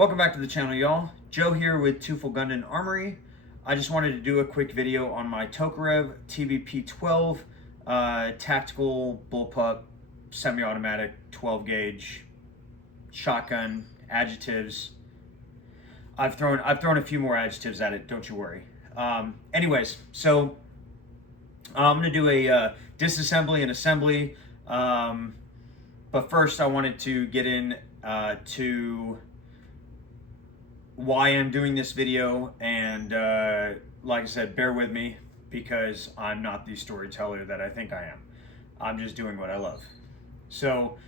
Welcome back to the channel, y'all. Joe here with Twofold Gun and Armory. I just wanted to do a quick video on my Tokarev TBP12 tactical bullpup semi-automatic 12 gauge shotgun. Adjectives. I've thrown a few more adjectives at it, don't you worry. Anyways, so I'm gonna do a disassembly and assembly, but first I wanted to get in to why I'm doing this video, and like I said, bear with me because I'm not the storyteller that I think I am. I'm just doing what I love. So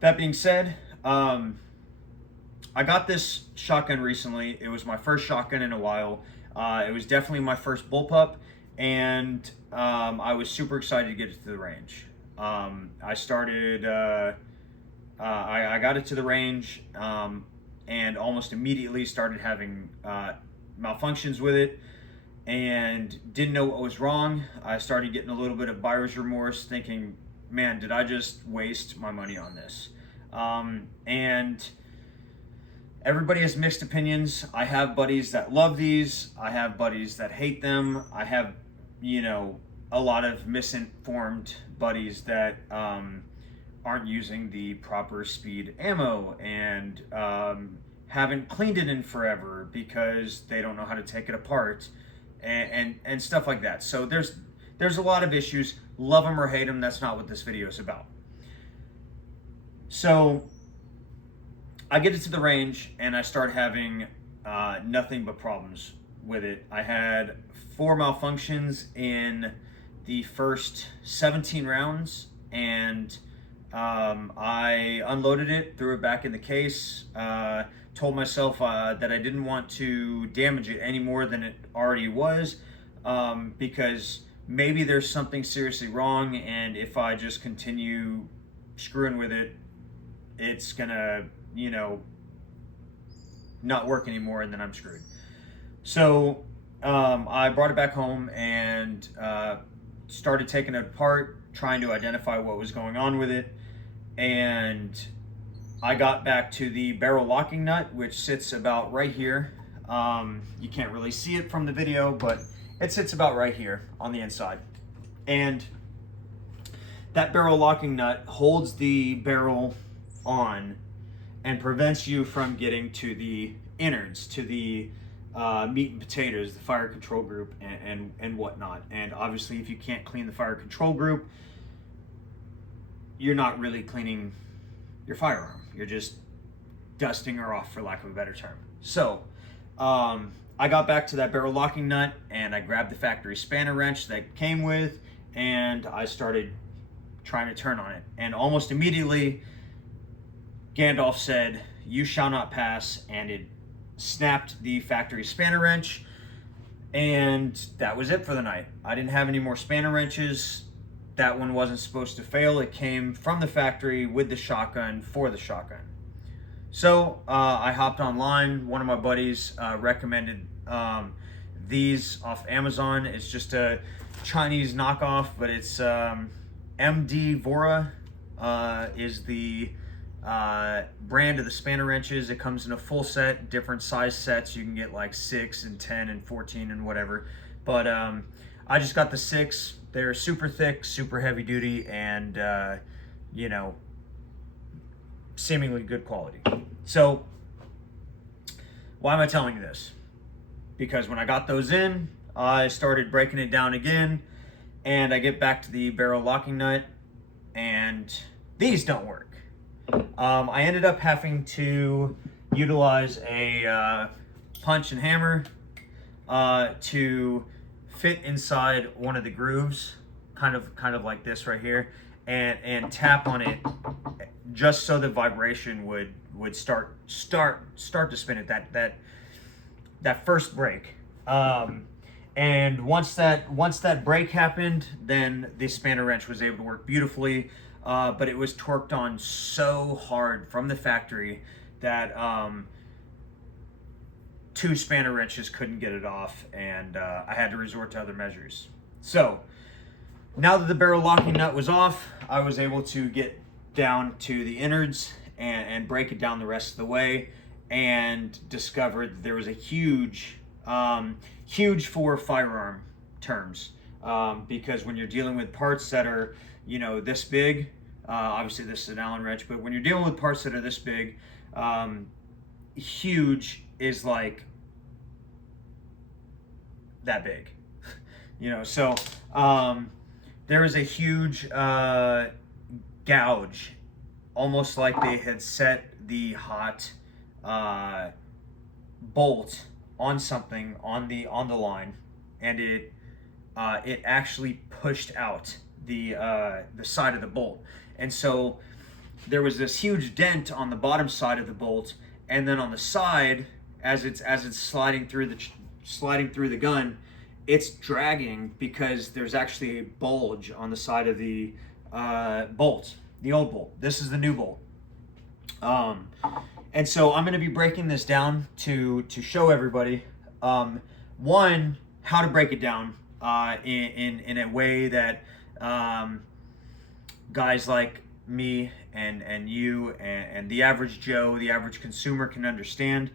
that being said, I got this shotgun recently. It was my first shotgun in a while. It was definitely my first bullpup, and I was super excited to get it to the range. I got it to the range, and almost immediately started having malfunctions with it and didn't know what was wrong. I started getting a little bit of buyer's remorse, thinking, man, did I just waste my money on this? And everybody has mixed opinions. I have buddies that love these. I have buddies that hate them. I have, a lot of misinformed buddies that aren't using the proper speed ammo and haven't cleaned it in forever because they don't know how to take it apart and stuff like that. So there's a lot of issues. Love them or hate them, that's not what this video is about. So I get it to the range and I start having nothing but problems with it. I had 4 malfunctions in the first 17 rounds, and I unloaded it, threw it back in the case, told myself that I didn't want to damage it any more than it already was, because maybe there's something seriously wrong, and if I just continue screwing with it, it's gonna, not work anymore, and then I'm screwed. So I brought it back home and started taking it apart, trying to identify what was going on with it. And I got back to the barrel locking nut, which sits about right here. You can't really see it from the video, but it sits about right here on the inside. And that barrel locking nut holds the barrel on and prevents you from getting to the innards, to the meat and potatoes, the fire control group, and whatnot. And obviously, if you can't clean the fire control group, you're not really cleaning your firearm. You're just dusting her off, for lack of a better term. So I got back to that barrel locking nut, and I grabbed the factory spanner wrench that came with, and I started trying to turn on it. And almost immediately, Gandalf said, "You shall not pass," and it snapped the factory spanner wrench, and that was it for the night. I didn't have any more spanner wrenches. That one wasn't supposed to fail. It came from the factory with the shotgun for the shotgun. So I hopped online. One of my buddies recommended these off Amazon. It's just a Chinese knockoff, but it's MD Vora is the brand of the spanner wrenches. It comes in a full set, different size sets. You can get like 6 and 10 and 14 and whatever. But I just got the 6. They're super thick, super heavy duty, and seemingly good quality. So why am I telling you this? Because when I got those in, I started breaking it down again, and I get back to the barrel locking nut, and these don't work. I ended up having to utilize a punch and hammer to fit inside one of the grooves, kind of like this right here, and tap on it just so the vibration would start to spin it, that first break. And once that break happened, then the spanner wrench was able to work beautifully. But it was torqued on so hard from the factory that 2 spanner wrenches couldn't get it off, and I had to resort to other measures. So now that the barrel locking nut was off, I was able to get down to the innards and break it down the rest of the way. and discovered that there was a huge for firearm terms, because when you're dealing with parts that are, you know, this big, obviously this is an Allen wrench, but when you're dealing with parts that are this big, huge is like that big, you know. So there is a huge gouge, almost like they had set the hot bolt on something on the line, and it actually pushed out the side of the bolt, and so there was this huge dent on the bottom side of the bolt, and then on the side, as it's sliding through the gun, it's dragging because there's actually a bulge on the side of the bolt, the old bolt. This is the new bolt. And so I'm going to be breaking this down to show everybody, one, how to break it down in a way that guys like me and you and the average Joe, the average consumer can understand.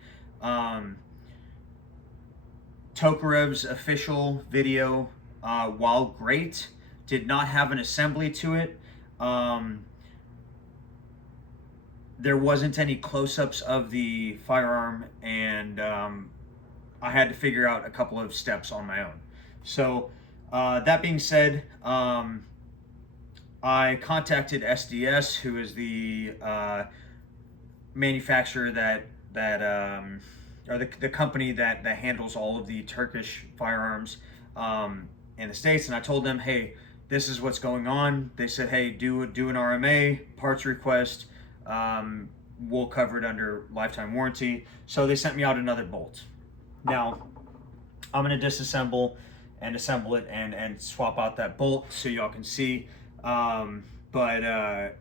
Tokarev's official video, while great, did not have an assembly to it. There wasn't any close-ups of the firearm, and I had to figure out a couple of steps on my own. So that being said, I contacted SDS, who is the manufacturer or the company that handles all of the Turkish firearms in the States, and I told them, hey, this is what's going on. They said, hey, do an RMA, parts request, we'll cover it under lifetime warranty. So they sent me out another bolt. Now, I'm going to disassemble and assemble it and swap out that bolt so y'all can see. But I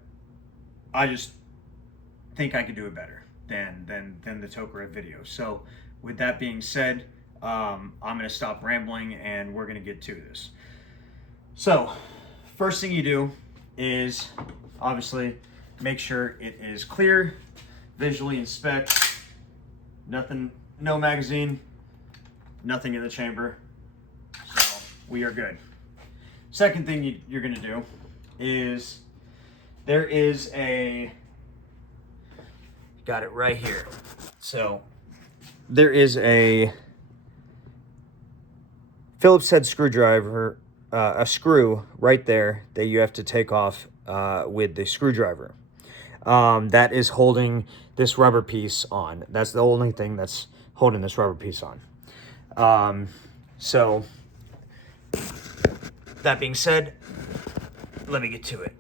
just think I could do it better than the Tokarev video. So with that being said, I'm going to stop rambling and we're going to get to this. So first thing you do is obviously make sure it is clear, visually inspect, nothing, no magazine, nothing in the chamber, so we are good. Second thing you're going to do is there is got it right here. So there is a Phillips head screwdriver, a screw right there that you have to take off with the screwdriver. That is holding this rubber piece on. That's the only thing that's holding this rubber piece on. So that being said, let me get to it.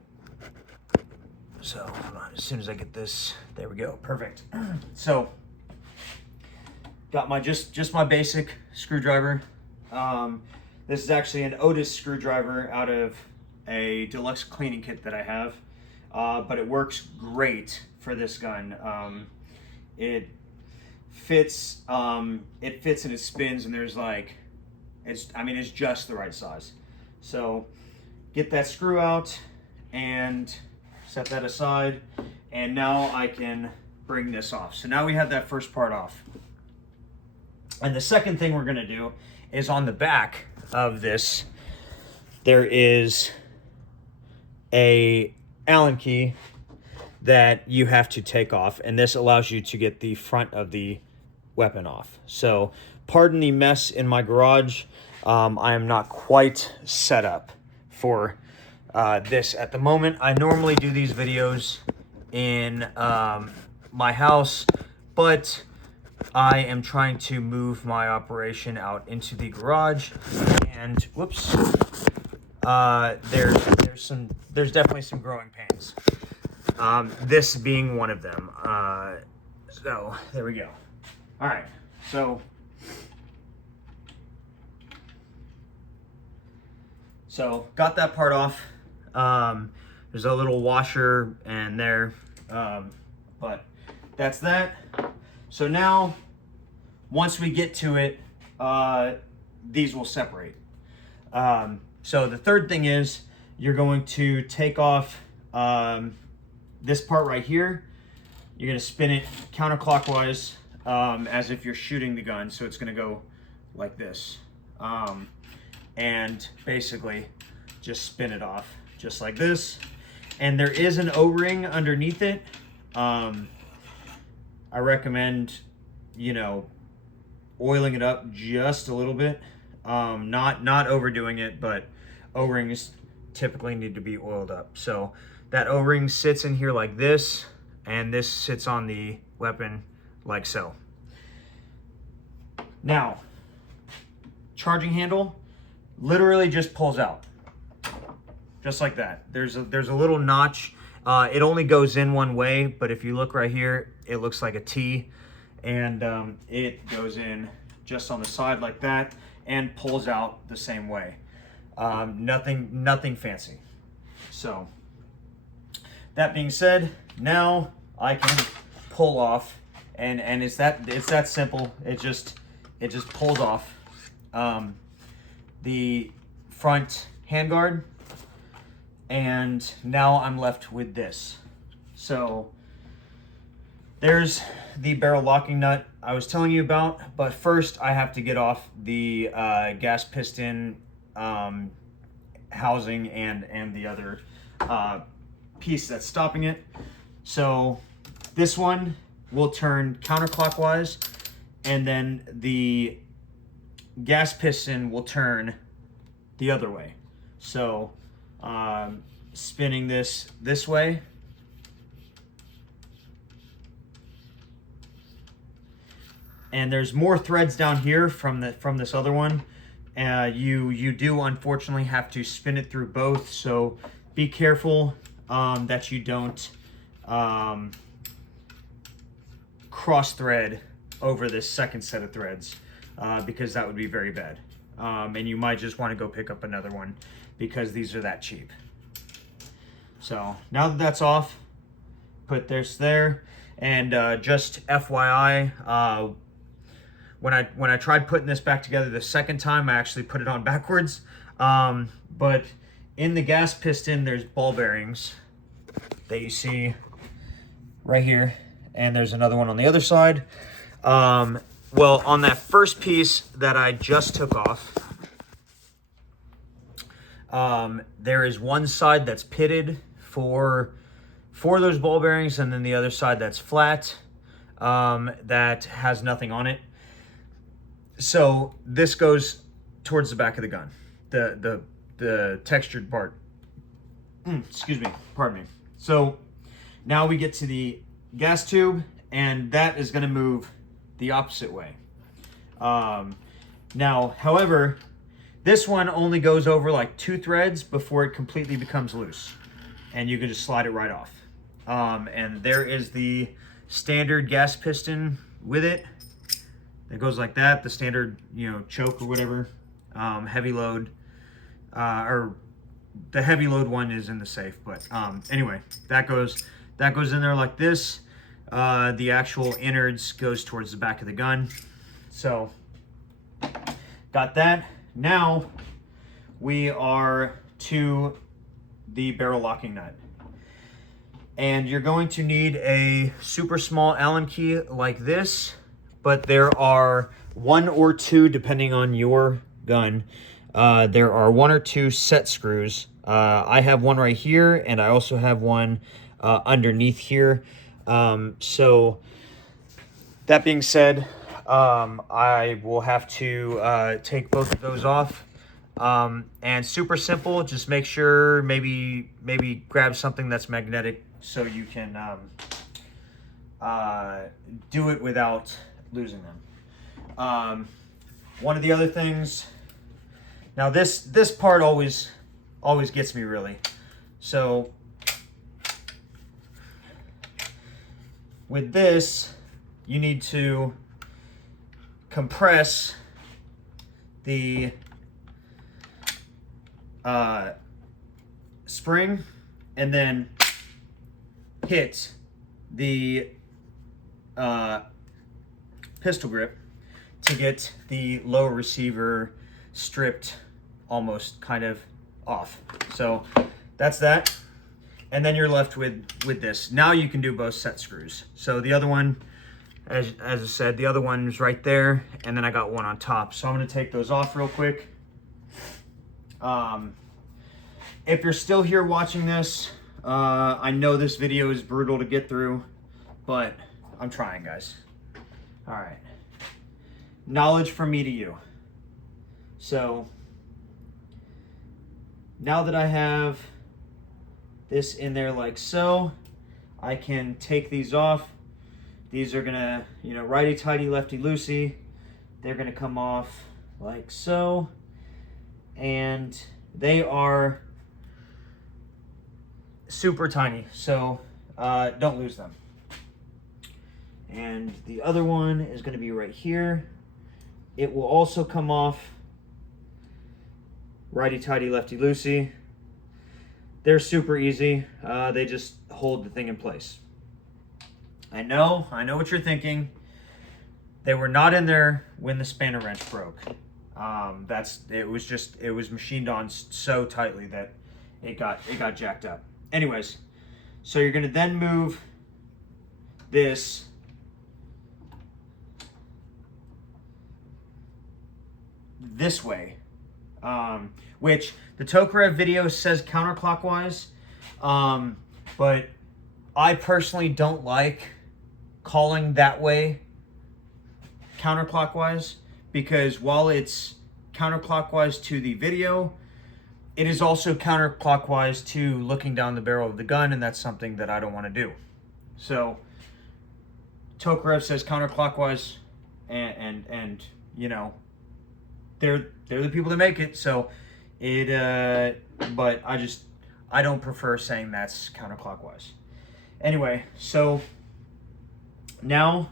So hold on, as soon as I get this, there we go, perfect. So got my just my basic screwdriver. This is actually an Otis screwdriver out of a deluxe cleaning kit that I have, but it works great for this gun. It fits and it spins, and there's like, it's just the right size. So get that screw out and set that aside, and now I can bring this off. So now we have that first part off. And the second thing we're going to do is on the back of this, there is a Allen key that you have to take off, and this allows you to get the front of the weapon off. So pardon the mess in my garage. I am not quite set up for this at the moment. I normally do these videos in my house, but I am trying to move my operation out into the garage, and whoops, there's definitely some growing pains. This being one of them. So there we go. All right, so got that part off. There's a little washer and there, but that's that. So now, once we get to it, these will separate. So the third thing is you're going to take off this part right here. you're gonna spin it counterclockwise as if you're shooting the gun. So it's gonna go like this. And basically just spin it off just like this. And there is an O-ring underneath it. I recommend, you know, oiling it up just a little bit. Not overdoing it, but O-rings typically need to be oiled up. So that O-ring sits in here like this, and this sits on the weapon like so. Now, charging handle literally just pulls out, just like that. There's a little notch. It only goes in one way, but if you look right here, it looks like a T, and it goes in just on the side like that and pulls out the same way. Nothing fancy. So that being said, now I can pull off, and it's that simple. It just pulls off the front handguard, and now I'm left with this. So there's the barrel locking nut I was telling you about, but first I have to get off the gas piston housing and the other piece that's stopping it. So this one will turn counterclockwise, and then the gas piston will turn the other way. So spinning this way, and there's more threads down here from this other one. You do unfortunately have to spin it through both, so be careful that you don't cross thread over this second set of threads, because that would be very bad. And you might just want to go pick up another one because these are that cheap. So now that that's off, put this there. And just FYI, when I tried putting this back together the second time, I actually put it on backwards. But in the gas piston, there's ball bearings that you see right here, and there's another one on the other side. Well, on that first piece that I just took off, there is one side that's pitted for those ball bearings, and then the other side that's flat, that has nothing on it. So this goes towards the back of the gun, the textured part. Excuse me, pardon me. So now we get to the gas tube, and that is going to move the opposite way. Now, however, this one only goes over like 2 threads before it completely becomes loose, and you can just slide it right off. And there is the standard gas piston with it. It goes like that, the standard, you know, choke or whatever, heavy load, or the heavy load one is in the safe. But anyway, that goes in there like this. The actual innards goes towards the back of the gun. So got that. Now we are to the barrel locking nut. And you're going to need a super small Allen key like this, but there are 1 or 2, depending on your gun. There are 1 or 2 set screws. I have one right here, and I also have one underneath here. So that being said, I will have to take both of those off. And super simple, just make sure maybe grab something that's magnetic so you can do it without losing them. One of the other things, now this part always gets me really. So with this, you need to compress the spring and then hit the pistol grip to get the low receiver stripped almost kind of off. So that's that. And then you're left with this. Now you can do both set screws. So the other one, as I said, the other one is right there, and then I got one on top. So I'm gonna take those off real quick. If you're still here watching this, I know this video is brutal to get through, but I'm trying, guys. All right. Knowledge from me to you. So now that I have this in there like so, I can take these off. These are gonna, you know, righty-tighty, lefty-loosey. They're gonna come off like so. And they are super tiny, so don't lose them. And the other one is gonna be right here. It will also come off righty-tighty, lefty-loosey. They're super easy. They just hold the thing in place. I know what you're thinking. They were not in there when the spanner wrench broke. It was machined on so tightly that it got jacked up. Anyways, so you're gonna then move this this way, which the Tokarev video says counterclockwise, but I personally don't like calling that way counterclockwise, because while it's counterclockwise to the video, it is also counterclockwise to looking down the barrel of the gun, and that's something that I don't want to do. So Tokarev says counterclockwise, and you know, they're the people that make it, so it but I don't prefer saying that's counterclockwise. Anyway, so now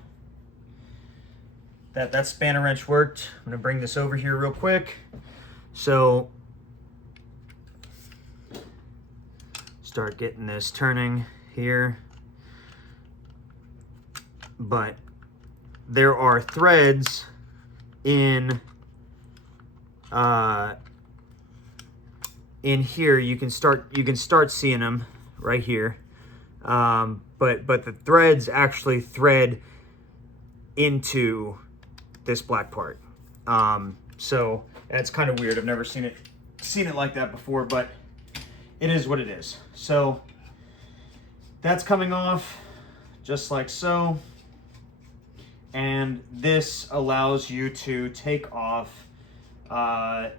that spanner wrench worked, I'm gonna bring this over here real quick. So start getting this turning here, but there are threads in here. You can start seeing them right here, but the threads actually thread into this black part. So that's kind of weird. I've never seen it like that before, but it is what it is. So that's coming off just like so, and this allows you to take off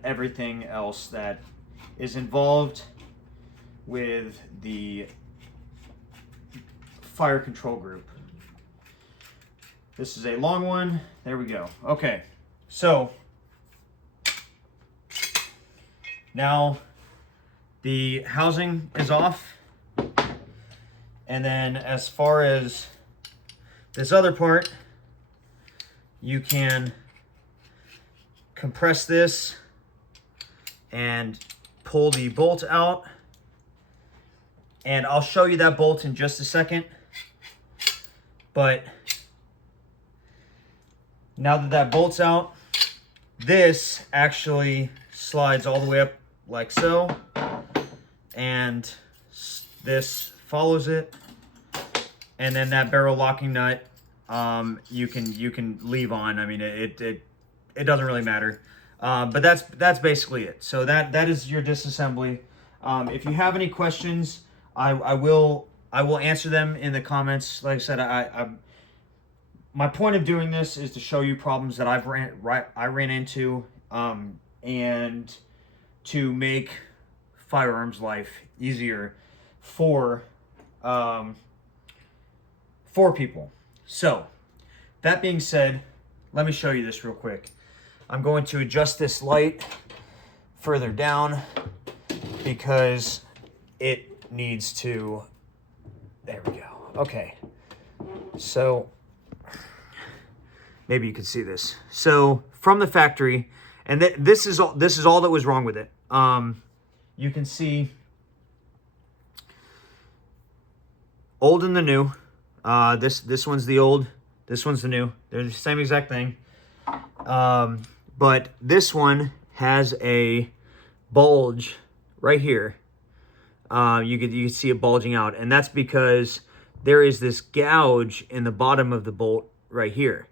everything else that is involved with the fire control group. This is a long one. There we go. Okay, so now the housing is off, and then as far as this other part, you can compress this and pull the bolt out, and I'll show you that bolt in just a second. But now that bolt's out, this actually slides all the way up like so, and this follows it, and then that barrel locking nut you can leave on. I mean, it doesn't really matter, but that's basically it. So that is your disassembly. If you have any questions, I will answer them in the comments. Like I said, my point of doing this is to show you problems that I ran into, and to make firearms life easier for people. So that being said, let me show you this real quick. I'm going to adjust this light further down because it needs to, there we go. Okay, so maybe you can see this. So from the factory, and this is all that was wrong with it. You can see old and the new. This one's the old, this one's the new. They're the same exact thing. But this one has a bulge right here. you could see it bulging out, and that's because there is this gouge in the bottom of the bolt right here.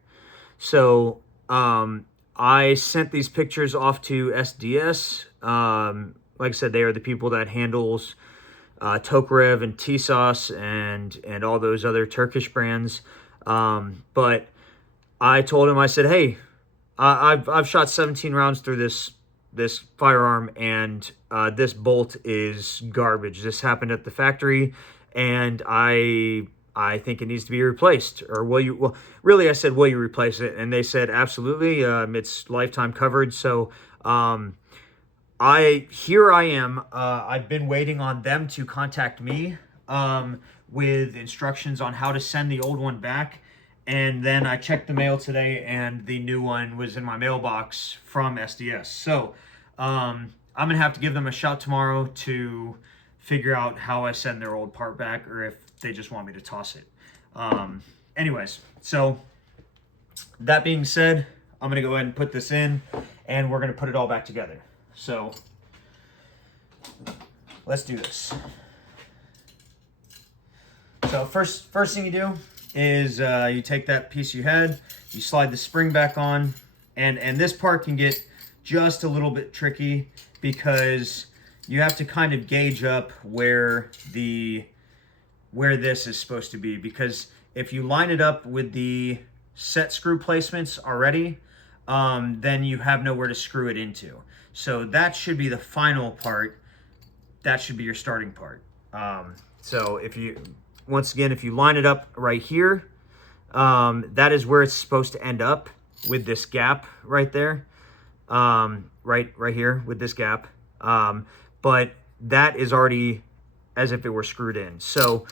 So I sent these pictures off to SDS. Like I said, they are the people that handles Tokarev and TSOS and all those other Turkish brands. But I told him, I said, hey, I've shot 17 rounds through this firearm, and this bolt is garbage. This happened at the factory, and I think it needs to be replaced. Or will you? Well, really, I said, will you replace it? And they said, absolutely. It's lifetime coverage. So here I am. I've been waiting on them to contact me with instructions on how to send the old one back. And then I checked the mail today, and the new one was in my mailbox from SDS. So I'm going to have to give them a shout tomorrow to figure out how I send their old part back, or if they just want me to toss it. Anyways, so that being said, I'm going to go ahead and put this in, and we're going to put it all back together. So let's do this. So first thing you do is you take that piece you had, you slide the spring back on, and this part can get just a little bit tricky because you have to kind of gauge up where this is supposed to be, because if you line it up with the set screw placements already, then you have nowhere to screw it into. So that should be the final part. That should be your starting part. So once again, if you line it up right here, that is where it's supposed to end up, with this gap right there. Right here with this gap. But that is already as if it were screwed in. So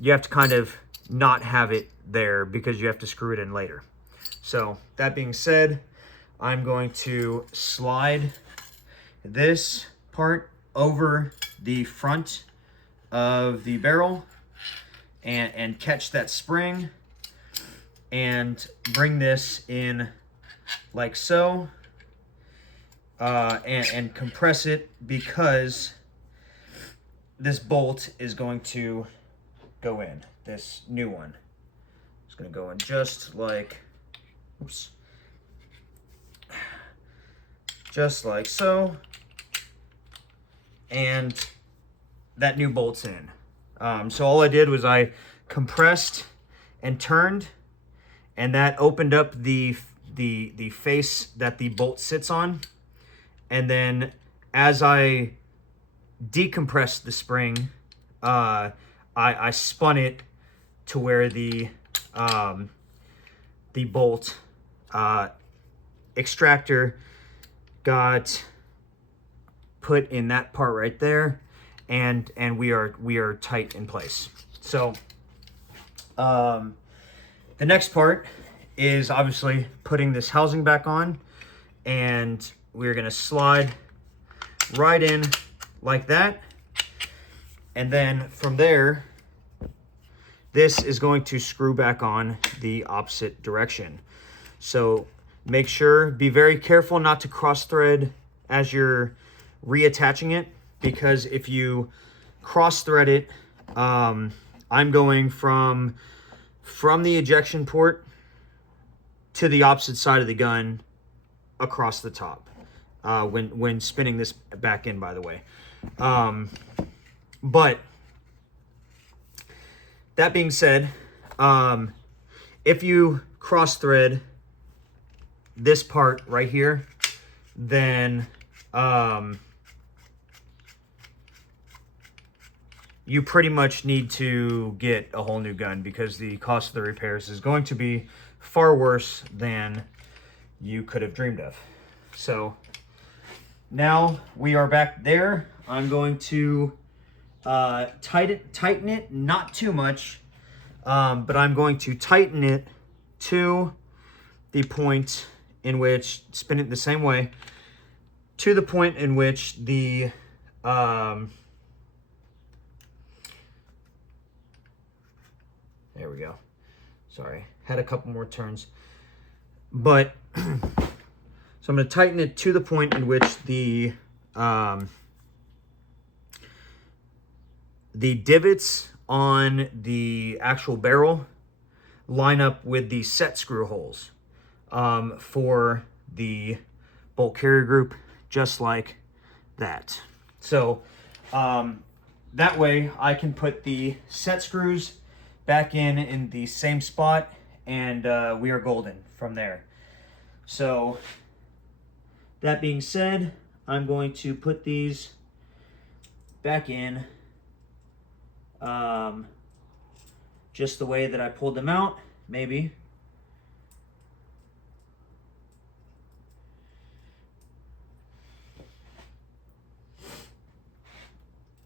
you have to kind of not have it there because you have to screw it in later. So that being said, I'm going to slide this part over the front of the barrel and catch that spring and bring this in like so, and compress it, because this bolt is going to go in. This new one is going to go in just like, oops, just like so, and that new bolt's in. So all I did was I compressed and turned, and that opened up the face that the bolt sits on. And then as I decompressed the spring, I spun it to where the bolt extractor got put in that part right there, and we are tight in place. So the next part is obviously putting this housing back on, and we're gonna slide right in like that, and then from there this is going to screw back on the opposite direction. So make sure, be very careful not to cross thread as you're reattaching it, because if you cross thread it, I'm going from the ejection port to the opposite side of the gun across the top when spinning this back in, by the way. But that being said, if you cross thread this part right here, then you pretty much need to get a whole new gun, because the cost of the repairs is going to be far worse than you could have dreamed of. So now we are back there. I'm going to tighten it, not too much, but I'm going to tighten it to the point in which, spin it the same way, to the point in which the there we go. Sorry, had a couple more turns. But so I'm going to tighten it to the point in which the the divots on the actual barrel line up with the set screw holes for the bolt carrier group, just like that. So that way I can put the set screws back in the same spot, and we are golden from there. So that being said, I'm going to put these back in just the way that I pulled them out, maybe.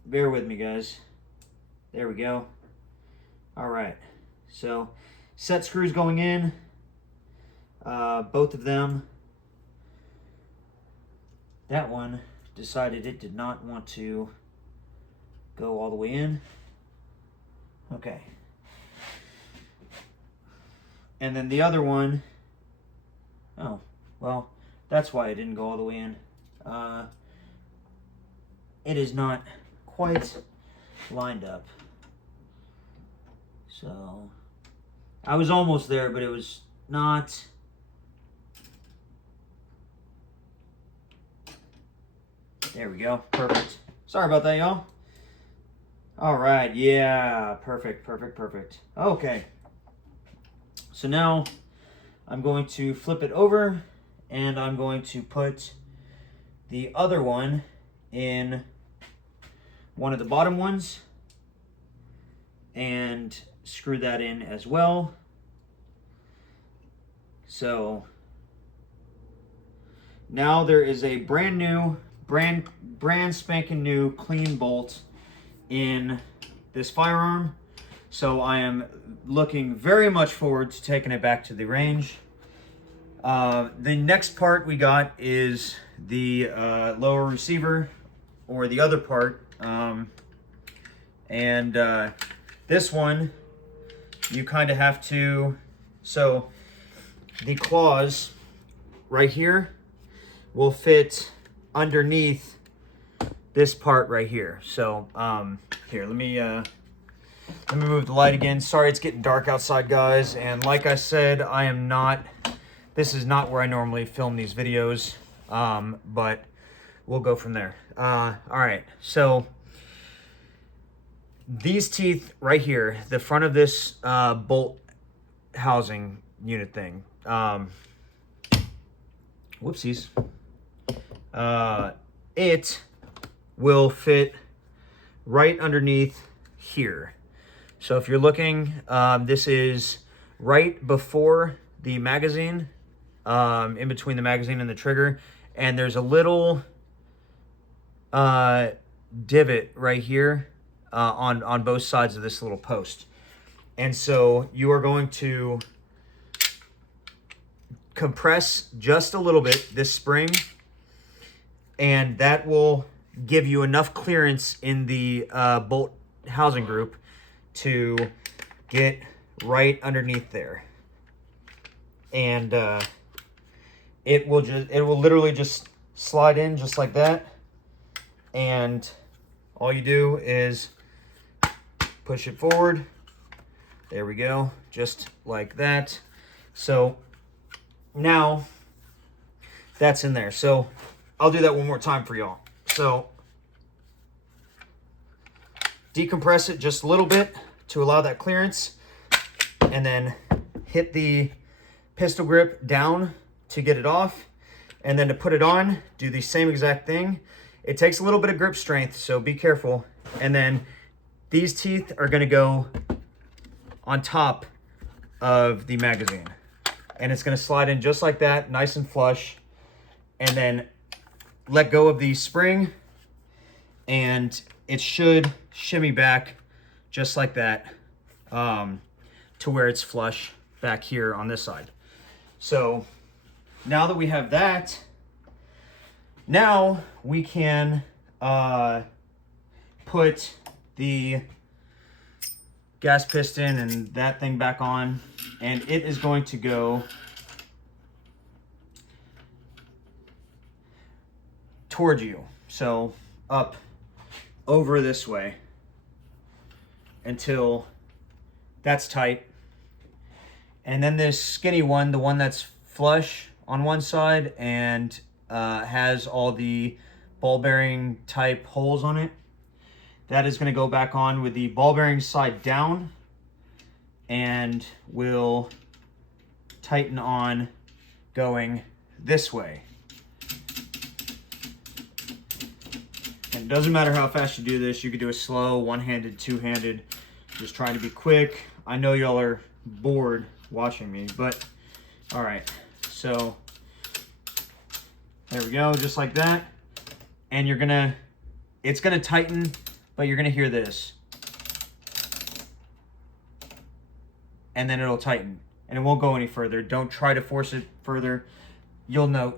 Bear with me, guys. There we go. All right, so set screws going in, both of them. That one decided it did not want to go all the way in. Okay. And then the other one, oh, well, that's why it didn't go all the way in. It is not quite lined up. So, I was almost there, but it was not. There we go, perfect. Sorry about that, y'all. All right, yeah, perfect. Okay. So now I'm going to flip it over, and I'm going to put the other one in one of the bottom ones and screw that in as well. So now there is a brand spanking new clean bolt in this firearm. So I am looking very much forward to taking it back to the range. The next part we got is the lower receiver, or the other part. This one, you kind of have to, so the claws right here will fit underneath this part right here. So here, let me move the light again. Sorry, it's getting dark outside, guys. And like I said, this is not where I normally film these videos, but we'll go from there. All right, so these teeth right here, the front of this bolt housing unit thing, whoopsies, it will fit right underneath here. So if you're looking, this is right before the magazine, in between the magazine and the trigger, and there's a little divot right here on both sides of this little post. And so you are going to compress just a little bit this spring, and that will give you enough clearance in the bolt housing group to get right underneath there. And it will literally just slide in just like that, and all you do is push it forward. There we go, just like that. So now that's in there. So I'll do that one more time for y'all. So decompress it just a little bit to allow that clearance, and then hit the pistol grip down to get it off, and then to put it on, do the same exact thing. It takes a little bit of grip strength, so be careful. And then these teeth are going to go on top of the magazine, and it's going to slide in just like that, nice and flush, and then let go of the spring, and it should shimmy back just like that, to where it's flush back here on this side. So now that we have that, now we can put the gas piston and that thing back on, and it is going to go towards you. So up over this way. until that's tight. And then this skinny one, the one that's flush on one side and has all the ball bearing type holes on it, that is going to go back on with the ball bearing side down and will tighten on going this way. And it doesn't matter how fast you do this. You could do it slow, one-handed, two-handed, just trying to be quick. I know y'all are bored watching me, but all right. So there we go, just like that. And it's gonna tighten, but you're gonna hear this. And then it'll tighten and it won't go any further. Don't try to force it further. You'll know.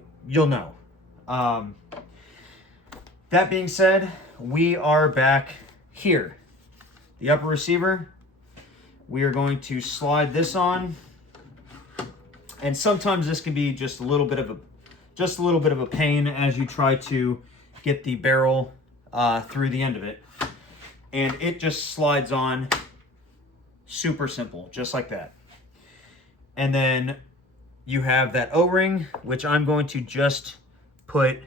That being said, we are back here. The upper receiver, we are going to slide this on. And sometimes this can be just a little bit of a pain as you try to get the barrel through the end of it. And it just slides on super simple, just like that. And then you have that O-ring, which I'm going to just put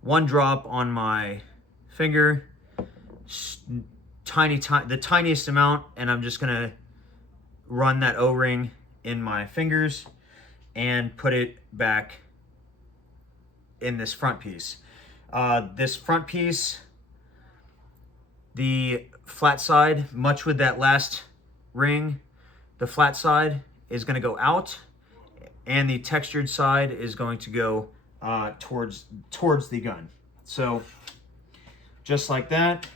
one drop on my finger, the tiniest amount, and I'm just gonna run that O-ring in my fingers and put it back in this front piece. This front piece, the flat side, much with that last ring, the flat side is going to go out and the textured side is going to go towards the gun. So just like that,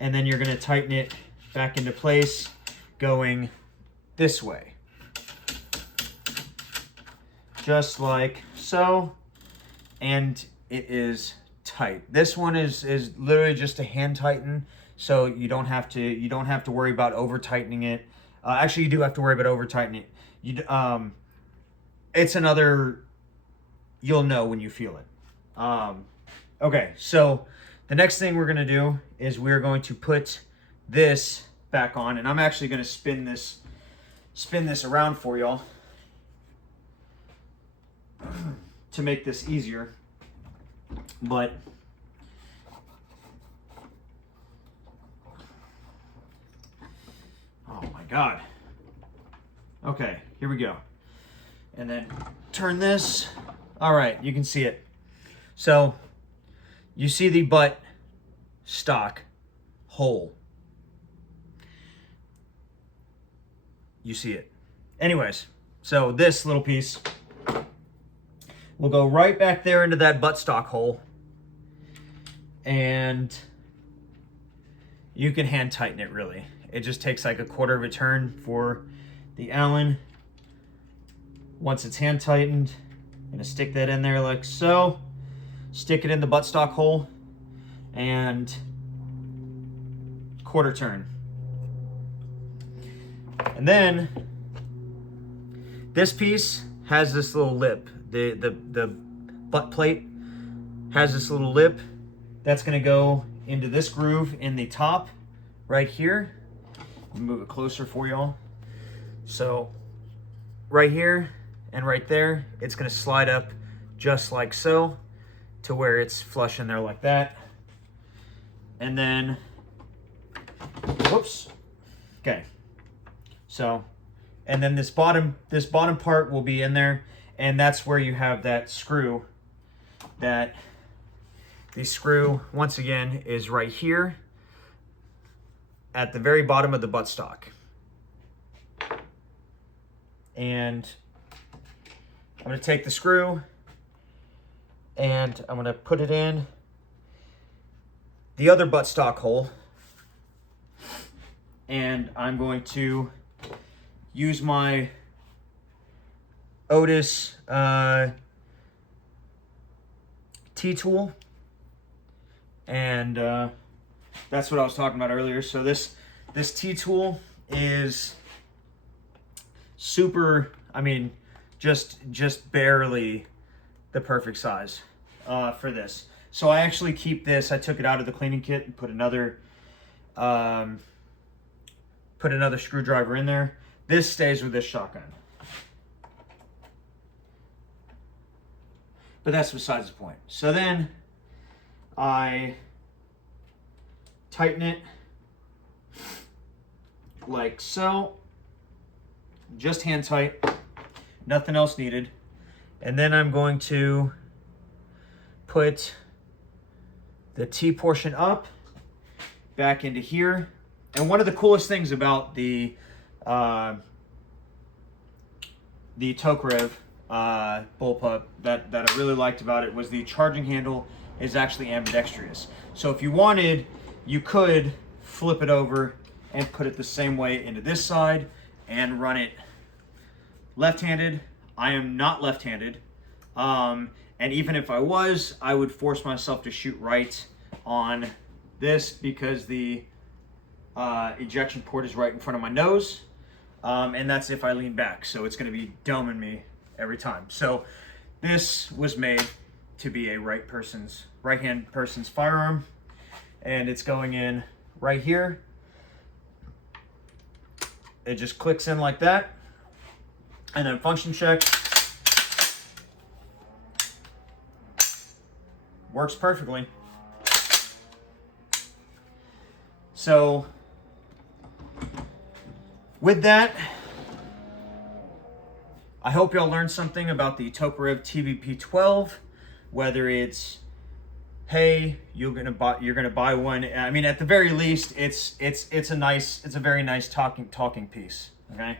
and then you're going to tighten it back into place going this way, just like so, and it is tight. This one is literally just a hand tighten, so you don't have to worry about over tightening it. Actually, you do have to worry about over tightening it. It's another, you'll know when you feel it. Okay, so the next thing we're gonna do is we're going to put this back on, and I'm actually gonna spin this around for y'all to make this easier. But oh my God. Okay, here we go. And then turn this. All right, you can see it. So you see the butt stock hole. You see it. Anyways, so this little piece will go right back there into that buttstock hole, and you can hand tighten it really. It just takes like a quarter of a turn for the Allen. Once it's hand tightened, I'm gonna stick that in there like so, stick it in the buttstock hole, and quarter turn. And then this piece has this little lip. The butt plate has this little lip that's going to go into this groove in the top right here. Let me move it closer for y'all. So right here and right there, it's going to slide up just like so to where it's flush in there like that. And then, whoops. Okay. So, and then this bottom part will be in there. And that's where you have that screw. That the screw, once again, is right here at the very bottom of the buttstock. And I'm going to take the screw and I'm going to put it in the other buttstock hole. And I'm going to use my Otis T-tool, and that's what I was talking about earlier. So this T-tool is super, I mean, just barely the perfect size for this. So I actually keep this, I took it out of the cleaning kit and put another put another screwdriver in there. This stays with this shotgun. But that's besides the point. So then I tighten it like so, just hand tight, nothing else needed. And then I'm going to put the T portion up, back into here. And one of the coolest things about the Tokarev bullpup that I really liked about it was the charging handle is actually ambidextrous. So if you wanted, you could flip it over and put it the same way into this side and run it left-handed. I am not left-handed. And even if I was, I would force myself to shoot right on this because the ejection port is right in front of my nose. And that's if I lean back. So it's going to be doming me every time. So this was made to be a right-hand person's firearm. And it's going in right here. It just clicks in like that. And then function check. Works perfectly. So with that, I hope y'all learned something about the Tokarev TBP12, whether it's, hey, you're gonna buy one. I mean, at the very least, it's a very nice talking piece. Okay.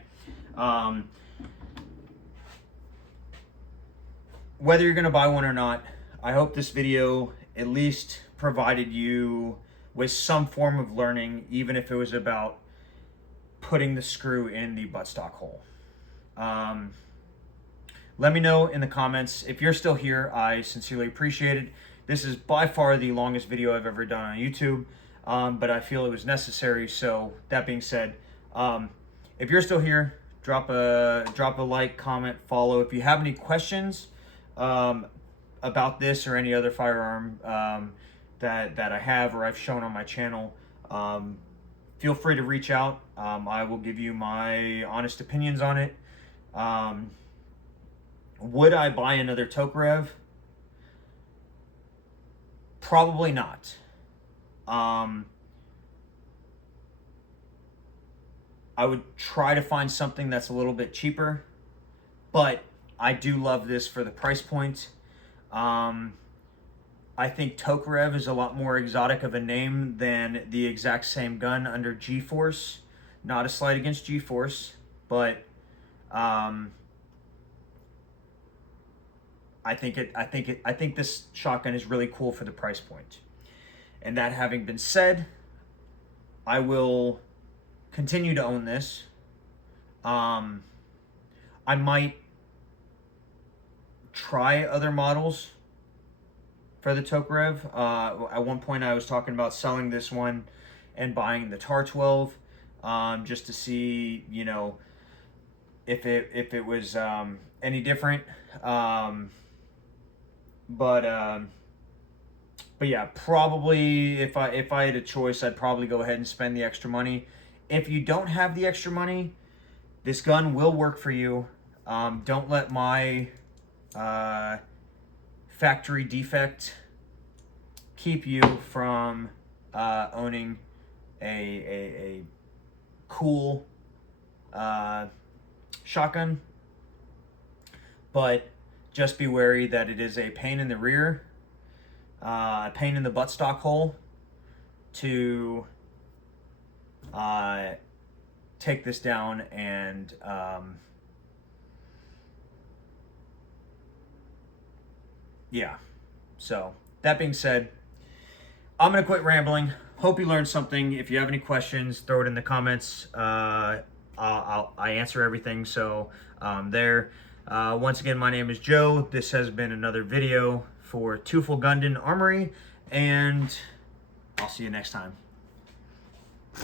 Whether you're gonna buy one or not, I hope this video at least provided you with some form of learning, even if it was about putting the screw in the buttstock hole. Let me know in the comments. If you're still here, I sincerely appreciate it. This is by far the longest video I've ever done on YouTube, but I feel it was necessary. So that being said, if you're still here, drop a like, comment, follow. If you have any questions about this or any other firearm that I have or I've shown on my channel, feel free to reach out. I will give you my honest opinions on it. Would I buy another Tokarev? Probably not. I would try to find something that's a little bit cheaper, but I do love this for the price point. I think Tokarev is a lot more exotic of a name than the exact same gun under G-Force. Not a slight against G-Force, but I think this shotgun is really cool for the price point. And that having been said, I will continue to own this. I might try other models for the Tokarev. At one point I was talking about selling this one and buying the TAR-12 just to see, you know, if it was any different. But yeah, probably if I had a choice, I'd probably go ahead and spend the extra money. If you don't have the extra money, this gun will work for you. Don't let my factory defect keep you from owning a cool shotgun. But just be wary that it is a pain in the rear, a pain in the buttstock hole to take this down and yeah. So that being said, I'm gonna quit rambling. Hope you learned something. If you have any questions, throw it in the comments. I answer everything. So there. Once again, my name is Joe. This has been another video for Teufel Gundam Armory, and I'll see you next time.